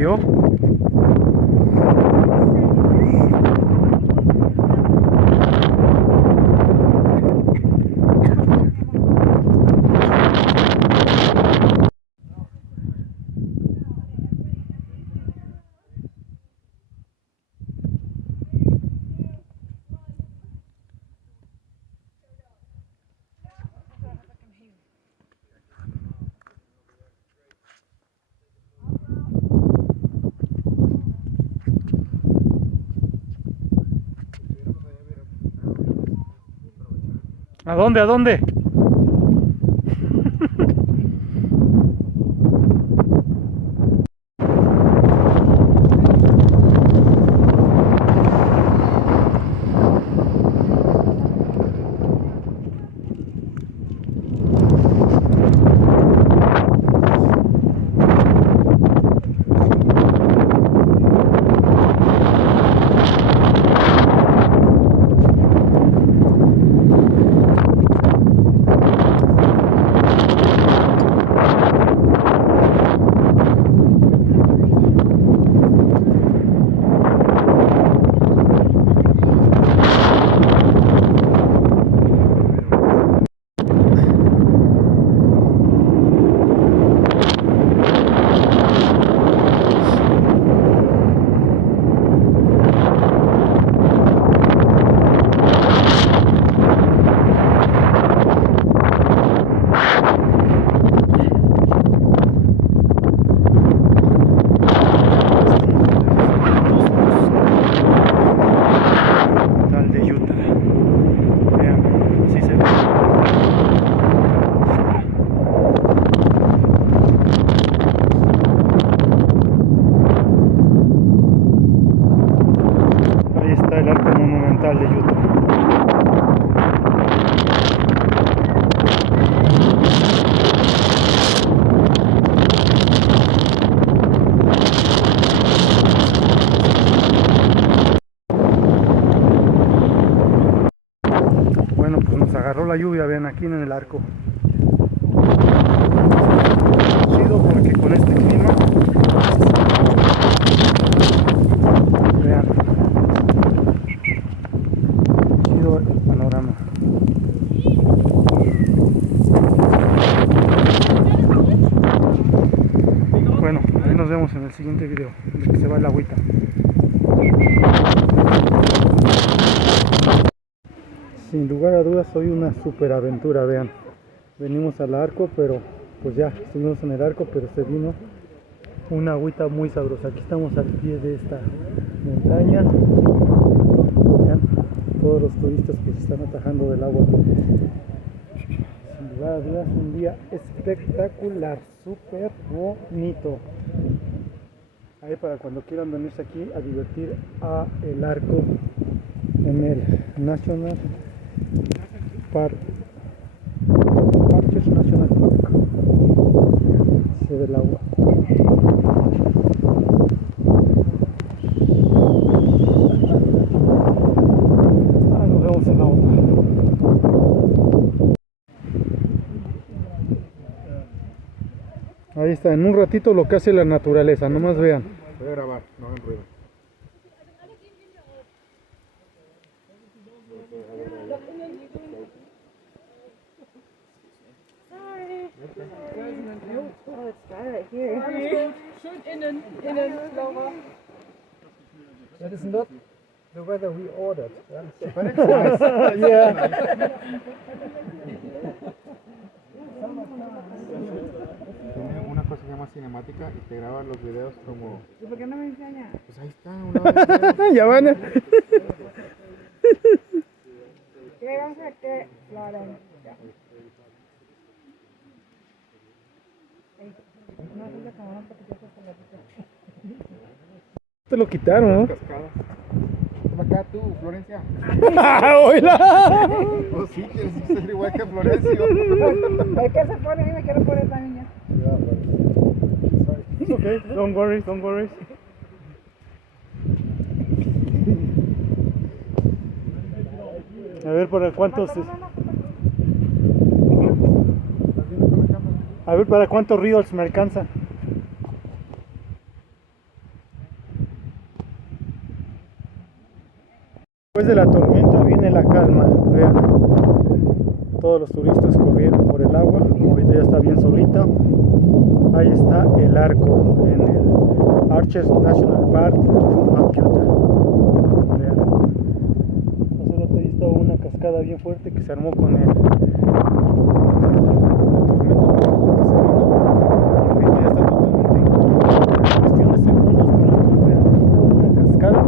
cayó. ¿A dónde? ¿A dónde? De Utah. Bueno, pues nos agarró la lluvia, vean, aquí en el arco. Chido porque con este clima, vean, chido el panorama. Bueno, ahí nos vemos en el siguiente video, de que se va el agüita. Sin lugar a dudas, hoy una super aventura, vean. Venimos al arco, pero pues ya estuvimos en el arco, pero se vino una agüita muy sabrosa. Aquí estamos al pie de esta montaña. Vean, todos los turistas que se están atajando del agua. Sin lugar a dudas, un día espectacular, súper bonito. Ahí para cuando quieran venirse aquí a divertir a el arco en el National Park, Arches National Park. Se ve el agua. Nos vemos en la otra. Ahí está, en un ratito lo que hace la naturaleza, nomás vean. Voy a grabar, no hagan ruido. Oh, it's dry right here. Schön innen, Laura. That is not the weather we ordered. Yeah. Tiene una cosa que se llama cinemática y te graba los videos como... ¿Y por qué no me enseña? Pues ahí está, una vez. Ya van. ¿Qué vamos a ver que Florencia? No, es de camarón porque yo soy la Te lo quitaron, ¿no? Cascadas. Ven acá tú, Florencia. ¡Hola! Pues sí, quieres ser igual que Florencio. ¿El que se pone? A mí me quiero poner también ya. It's okay, don't worry, don't worry. A ver para cuántos. A ver para cuántos ríos me alcanza. Después de la tormenta viene la calma. Vean, todos los turistas corrieron por el agua. Ahorita ya está bien solita. Ahí está el arco en el Arches National Park de Mount Utah. Vean, hace rato ahí estaba una cascada bien fuerte que se armó con la tormenta que se vino. Y ahorita ya está totalmente en cuestión de segundos, minutos. Vean, una cascada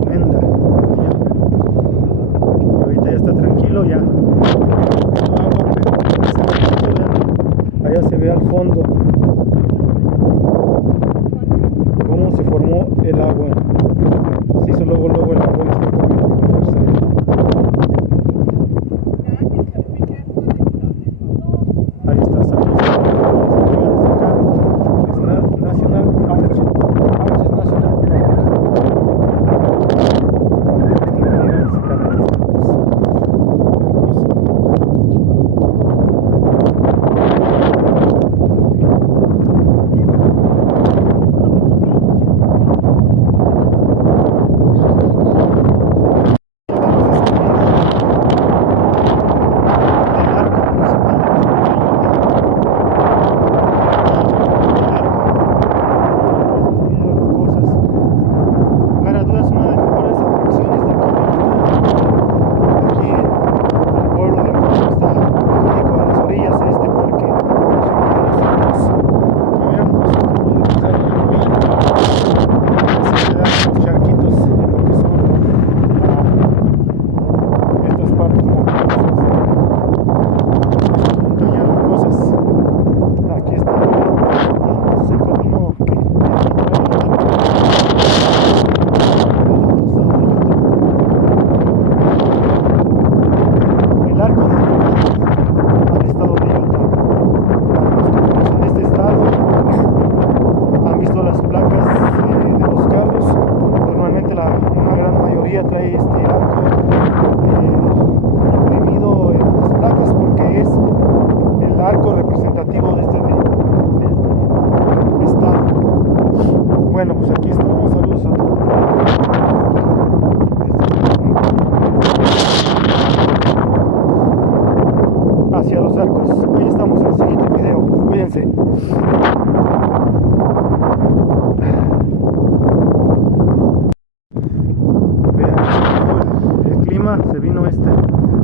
tremenda. Y ahorita ya está tranquilo, ya no agua, pero hace ratito, vean, allá se ve al fondo cómo se formó el agua. Se hizo luego el agua y está corriendo con fuerza. Ahí está, ¿sabes? Es National Arches National Park. Trae este arco imprimido en las placas porque es el arco representativo de este estado. Bueno, pues aquí estamos. Saludos a todos. Hacia los arcos. Ahí estamos en el siguiente video. Cuídense. Se vino esta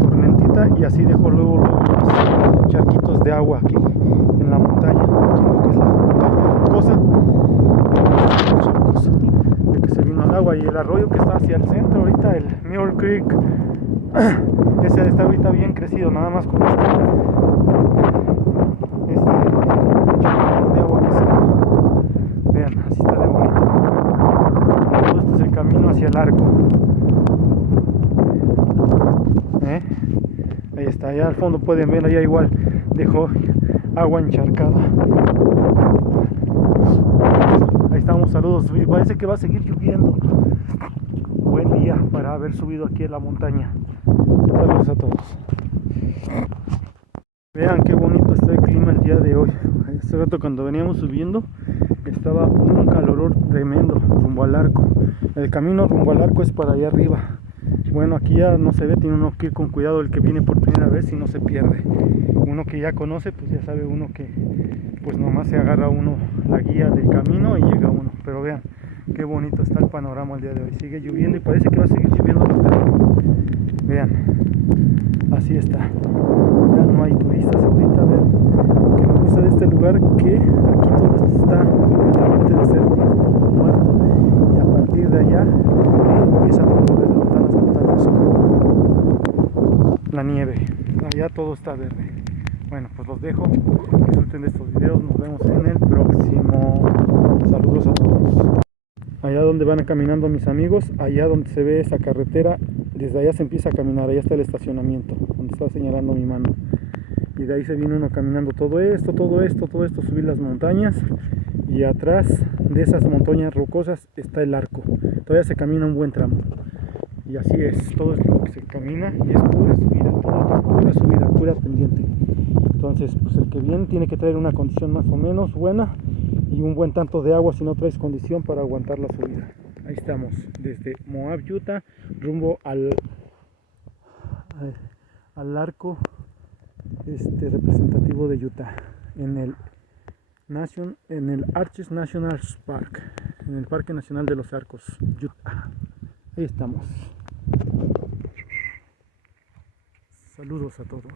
tormentita y así dejó luego los charquitos de agua aquí en la montaña, aquí en lo que es la montaña rocosa, los charcos de que se vino el agua. Y el arroyo que está hacia el centro ahorita, el Mule Creek, ese está ahorita bien crecido, nada más con este charco de agua que se vino. Vean, así está de bonito. Todo esto es el camino hacia el arco. Ahí está, allá al fondo pueden ver, allá igual dejó agua encharcada. Ahí estamos, saludos. Parece que va a seguir lloviendo. Buen día para haber subido aquí a la montaña. Saludos a todos. Vean qué bonito está el clima el día de hoy. Hace rato cuando veníamos subiendo estaba un calorón tremendo rumbo al arco. El camino rumbo al arco es para allá arriba. Bueno, aquí ya no se ve, tiene uno que ir con cuidado el que viene por primera vez y no se pierde. Uno que ya conoce, pues ya sabe uno que pues nomás se agarra uno la guía del camino y llega uno. Pero vean qué bonito está el panorama el día de hoy. Sigue lloviendo y parece que va a seguir lloviendo la tarde. Vean, así está. Ya no hay turistas ahorita. Vean lo que me gusta de este lugar, que aquí todo esto está completamente desértico, muerto, y a partir de allá empieza a ver las montañas la nieve. Allá todo está verde. Bueno, pues los dejo, disfruten de estos videos, nos vemos en el próximo. Saludos a todos. Allá donde van caminando mis amigos, allá donde se ve esa carretera, desde allá se empieza a caminar, allá está el estacionamiento, donde está señalando mi mano. Y de ahí se viene uno caminando todo esto, subir las montañas, y atrás de esas montañas rocosas está el arco. Todavía se camina un buen tramo. Y así es, todo es lo que se camina y es pura subida, todo es pura subida, pura pendiente. Entonces, pues el que viene tiene que traer una condición más o menos buena y un buen tanto de agua si no traes condición para aguantar la subida. Ahí estamos, desde Moab, Utah, rumbo al arco representativo de Utah, en el Arches National Park, en el Parque Nacional de los Arcos, Utah. Ahí estamos. Saludos a todos.